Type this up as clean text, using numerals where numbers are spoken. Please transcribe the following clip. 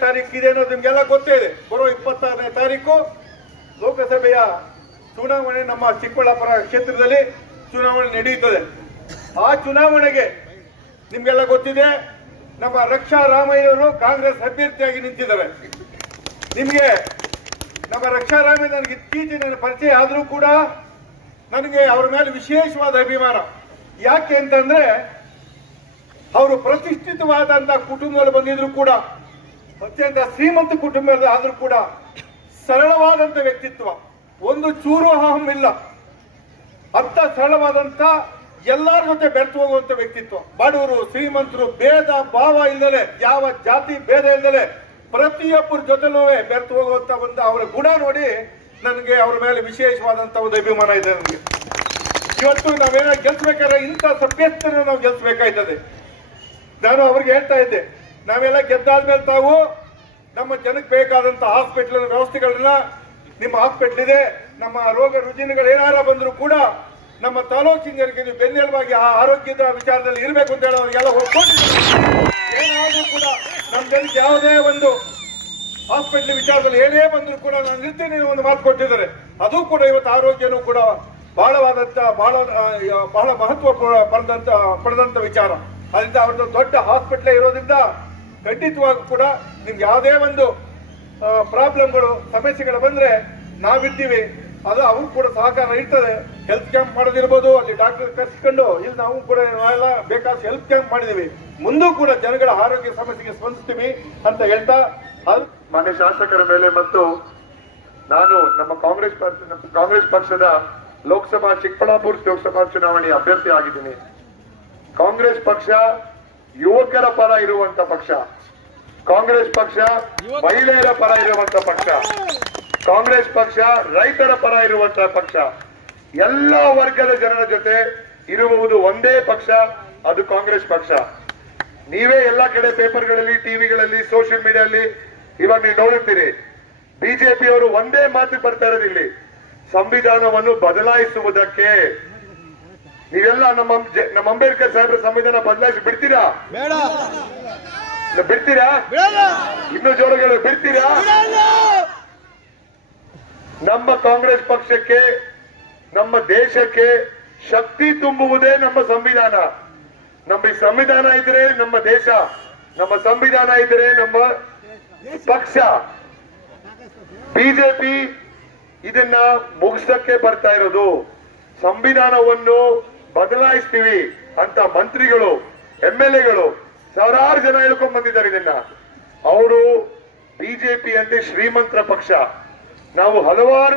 ತಾರೀಕಿದೆ ಅನ್ನೋದು ನಿಮ್ಗೆಲ್ಲ ಗೊತ್ತೇ ಇದೆ. ಬರೋ 26ನೇ ತಾರೀಕು ಲೋಕಸಭೆಯ ಚುನಾವಣೆ ನಮ್ಮ ಚಿಕ್ಕಬಳ್ಳಾಪುರ ಕ್ಷೇತ್ರದಲ್ಲಿ ಚುನಾವಣೆ ನಡೆಯುತ್ತದೆ. ಆ ಚುನಾವಣೆಗೆ ನಿಮ್ಗೆಲ್ಲ ಗೊತ್ತಿದೆ, ನಮ್ಮ ರಕ್ಷಾ ರಾಮಯ್ಯವರು ಕಾಂಗ್ರೆಸ್ ಅಭ್ಯರ್ಥಿಯಾಗಿ ನಿಂತಿದ್ದಾರೆ. ನಿಮಗೆ ನಮ್ಮ ರಕ್ಷಾ ರಾಮಯ್ಯ ನನಗೆ ಇತ್ತೀಚಿನ ಪರಿಚಯ ಆದರೂ ಕೂಡ ನನಗೆ ಅವರ ಮೇಲೆ ವಿಶೇಷವಾದ ಅಭಿಮಾನ. ಯಾಕೆ ಅಂತಂದ್ರೆ ಅವರು ಪ್ರತಿಷ್ಠಿತವಾದಂತಹ ಕುಟುಂಬದಲ್ಲಿ ಬಂದಿದ್ರು ಕೂಡ, ಅತ್ಯಂತ ಶ್ರೀಮಂತ ಕುಟುಂಬದಲ್ಲಿ ಆದ್ರೂ ಕೂಡ ಸರಳವಾದಂತ ವ್ಯಕ್ತಿತ್ವ, ಒಂದು ಚೂರು ಅಹಂ ಇಲ್ಲ, ಅತ್ತ ಸರಳವಾದಂತ ಎಲ್ಲರ ಜೊತೆ ಬೆರೆತು ಹೋಗುವಂತ ವ್ಯಕ್ತಿತ್ವ. ಬಡವರು ಶ್ರೀಮಂತರು ಭೇದ ಭಾವ ಇಲ್ಲದೆ, ಯಾವ ಜಾತಿ ಭೇದ ಇಲ್ಲದೆ ಪ್ರತಿಯೊಬ್ಬರ ಜೊತೆಲೂ ಬೆರೆತು ಹೋಗುವಂತ ಒಂದು ಅವರ ಗುಣ ನೋಡಿ ನನಗೆ ಅವರ ಮೇಲೆ ವಿಶೇಷವಾದಂತ ಒಂದು ಅಭಿಮಾನ ಇದೆ. ನನಗೆ ಇವತ್ತು ನಾವೇನೋ ಗೆಲ್ಸ್ಬೇಕಾದ್ರೆ ಇಂಥ ಸಭ್ಯಸ್ಥರನ್ನ ನಾವು ಗೆಲ್ಸ್ಬೇಕಾಯ್ತದೆ. ನಾನು ಅವ್ರಿಗೆ ಹೇಳ್ತಾ ಇದ್ದೆ, ನಾವೆಲ್ಲ ಗೆದ್ದಾದ್ಮೇಲೆ ತಾವು ನಮ್ಮ ಜನಕ್ಕೆ ಬೇಕಾದಂತ ಹಾಸ್ಪಿಟಲ್ ವ್ಯವಸ್ಥೆಗಳನ್ನ, ನಿಮ್ಮ ಹಾಸ್ಪಿಟಲ್ ಇದೆ, ನಮ್ಮ ರೋಗ ರುಜಿನಗಳು ಏನಾರ ಬಂದ್ರು ಕೂಡ ನಮ್ಮ ತಾಲೂಕಿನ ಜನರಿಗೆ ನೀವು ಬೆನ್ನೆಲುಬಾಗಿ ಆ ಆರೋಗ್ಯದ ವಿಚಾರದಲ್ಲಿ ಇರಬೇಕು ಅಂತ ಹೇಳಿ ಅವರಿಗೆಲ್ಲ ಒಪ್ಪಿಕೊಂಡಿದ್ದಾರೆ. ಏನಾದ್ರೂ ಕೂಡ ನಮ್ಮ ಜನಕ್ಕೆ ಯಾವುದೇ ಒಂದು ಹಾಸ್ಪಿಟಲ್ ವಿಚಾರದಲ್ಲಿ ಏನೇ ಬಂದ್ರು ಕೂಡ ನಾನು ಇರ್ತೀನಿ ಒಂದು ಮಾತು ಕೊಟ್ಟಿದ್ದಾರೆ. ಅದು ಕೂಡ ಇವತ್ತು ಆರೋಗ್ಯನೂ ಕೂಡ ಬಹಳ ಮಹತ್ವ ಪಡೆದಂತ ವಿಚಾರ. ಅದರಿಂದ ಅವ್ರದ್ದು ದೊಡ್ಡ ಹಾಸ್ಪಿಟಲ್ ಇರೋದ್ರಿಂದ ಖಂಡಿತವಾಗೂ ಕೂಡ ನಿಮ್ಗೆ ಯಾವುದೇ ಒಂದು ಪ್ರಾಬ್ಲಮ್ಗಳು ಸಮಸ್ಯೆಗಳು ಬಂದ್ರೆ ನಾವಿರ್ತೀವಿ. ಅದು ಅವ್ರು ಕೂಡ ಸಹಕಾರ ಇರ್ತದೆ. ಹೆಲ್ತ್ ಕ್ಯಾಂಪ್ ಮಾಡೋದಿರ್ಬೋದು, ಅಲ್ಲಿ ಡಾಕ್ಟರ್ ಕರ್ಸ್ಕೊಂಡು ಇಲ್ಲಿ ನಾವು ಕೂಡ ನಾವೆಲ್ಲ ಬೇಕಾದ ಹೆಲ್ತ್ ಕ್ಯಾಂಪ್ ಮಾಡಿದೀವಿ. ಮುಂದೂ ಕೂಡ ಜನಗಳ ಆರೋಗ್ಯ ಸಮಸ್ಯೆಗೆ ಸ್ಪಂದಿಸ್ತೀವಿ ಅಂತ ಹೇಳ್ತಾ, ಮಾನ್ಯ ಶಾಸಕರ ಮೇಲೆ ಮತ್ತು ನಾನು ನಮ್ಮ ಕಾಂಗ್ರೆಸ್ ಪಕ್ಷದ ಲೋಕಸಭಾ ಚಿಕ್ಕಬಳ್ಳಾಪುರ ಲೋಕಸಭಾ ಚುನಾವಣೆಯ ಅಭ್ಯರ್ಥಿ ಆಗಿದ್ದೀನಿ. ಕಾಂಗ್ರೆಸ್ ಪಕ್ಷ ಯುವಕರ ಪರ ಇರುವಂತ ಪಕ್ಷ, ಕಾಂಗ್ರೆಸ್ ಪಕ್ಷ ಮಹಿಳೆಯರ ಪರ ಇರುವಂತ ಪಕ್ಷ, ಕಾಂಗ್ರೆಸ್ ಪಕ್ಷ ರೈತರ ಪರ ಇರುವಂತಹ ಪಕ್ಷ, ಎಲ್ಲ ವರ್ಗದ ಜನರ ಜೊತೆ ಇರುವುದು ಒಂದೇ ಪಕ್ಷ, ಅದು ಕಾಂಗ್ರೆಸ್ ಪಕ್ಷ. ನೀವೇ ಎಲ್ಲ ಕಡೆ ಪೇಪರ್ಗಳಲ್ಲಿ, ಟಿವಿಗಳಲ್ಲಿ, ಸೋಷಿಯಲ್ ಮೀಡಿಯಲ್ಲಿ ಇವಾಗ ನೀವು ನೋಡುತ್ತೀರಿ. ಬಿಜೆಪಿಯವರು ಒಂದೇ ಮಾತು ಬರ್ತಾ ಇರೋದು ಇಲ್ಲಿ, ಸಂವಿಧಾನವನ್ನು ಬದಲಾಯಿಸುವುದಕ್ಕೆ. ನೀವೆಲ್ಲ ನಮ್ಮ ಅಂಬೇಡ್ಕರ್ ಸಾಹೇಬ್ರ ಸಂವಿಧಾನ ಬದಲಾಯಿಸಿ ಬಿಡ್ತೀರಾ? ಬಿಡ್ತೀರಾ? ಇನ್ನು ಜೋರಗಳು ಬಿಡ್ತೀರಾ? ನಮ್ಮ ಕಾಂಗ್ರೆಸ್ ಪಕ್ಷಕ್ಕೆ, ನಮ್ಮ ದೇಶಕ್ಕೆ ಶಕ್ತಿ ತುಂಬುವುದೇ ನಮ್ಮ ಸಂವಿಧಾನ. ನಮ್ಮ ಈ ಸಂವಿಧಾನ ಇದ್ರೆ ನಮ್ಮ ದೇಶ, ನಮ್ಮ ಸಂವಿಧಾನ ಇದ್ರೆ ನಮ್ಮ ಪಕ್ಷ. ಬಿಜೆಪಿ ಇದನ್ನ ಮುಗಿಸಕ್ಕೆ ಬರ್ತಾ ಇರೋದು. ಸಂವಿಧಾನವನ್ನು ಬದಲಾಯಿಸ್ತೀವಿ ಅಂತ ಮಂತ್ರಿಗಳು, MLAಗಳು ಸಾವಿರಾರು ಜನ ಹೇಳ್ಕೊಂಡ್ ಬಂದಿದ್ದಾರೆ ಇದನ್ನ. ಅವರು ಬಿಜೆಪಿ ಅಂದ್ರೆ ಶ್ರೀಮಂತರ ಪಕ್ಷ. ನಾವು ಹಲವಾರು